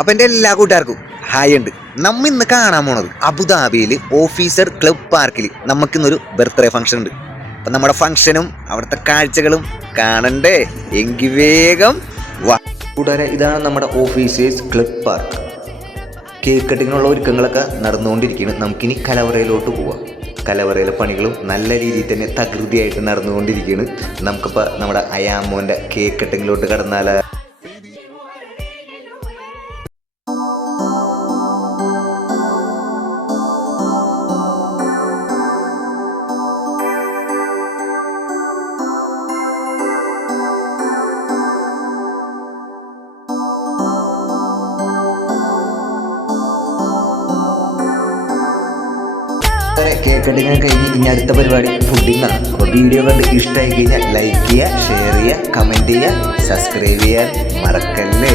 അപ്പം എൻ്റെ എല്ലാ കൂട്ടുകാർക്കും ഹായ് ഉണ്ട്. നമ്മ ഇന്ന് കാണാൻ പോണത് അബുദാബിയിൽ ഓഫീസർ ക്ലബ് പാർക്കിൽ നമുക്കിന്നൊരു ബർത്ത്ഡേ ഫംഗ്ഷൻ ഉണ്ട്. അപ്പം നമ്മുടെ ഫംഗ്ഷനും അവിടുത്തെ കാഴ്ചകളും കാണണ്ടേ? എങ്കിൽ വേഗം വാ കൂട്ടുകാരെ. ഇതാണ് നമ്മുടെ ഓഫീസേഴ്സ് ക്ലബ് പാർക്ക്. കേക്ക് കട്ടിങ്ങിനുള്ള ഒരുക്കങ്ങളൊക്കെ നടന്നുകൊണ്ടിരിക്കുകയാണ്. നമുക്കിനി കലവറയിലോട്ട് പോവാം. കലവറയിലെ പണികളും നല്ല രീതിയിൽ തന്നെ തകൃതിയായിട്ട് നടന്നുകൊണ്ടിരിക്കുകയാണ്. നമുക്കിപ്പോൾ നമ്മുടെ അയാമോൻ്റെ കേക്ക് കട്ടിങ്ങിലോട്ട് കടന്നാൽ കേക്ക് കട്ടിങ് കഴിഞ്ഞ് ഇനി അടുത്ത പരിപാടി ഫുഡിങ് ആണ്. അപ്പോൾ വീഡിയോ കണ്ട് ഇഷ്ടമായി കഴിഞ്ഞാൽ ലൈക്ക് ചെയ്യുക, ഷെയർ ചെയ്യുക, കമൻറ്റ് ചെയ്യുക, സബ്സ്ക്രൈബ് ചെയ്യാൻ മറക്കല്ലേ.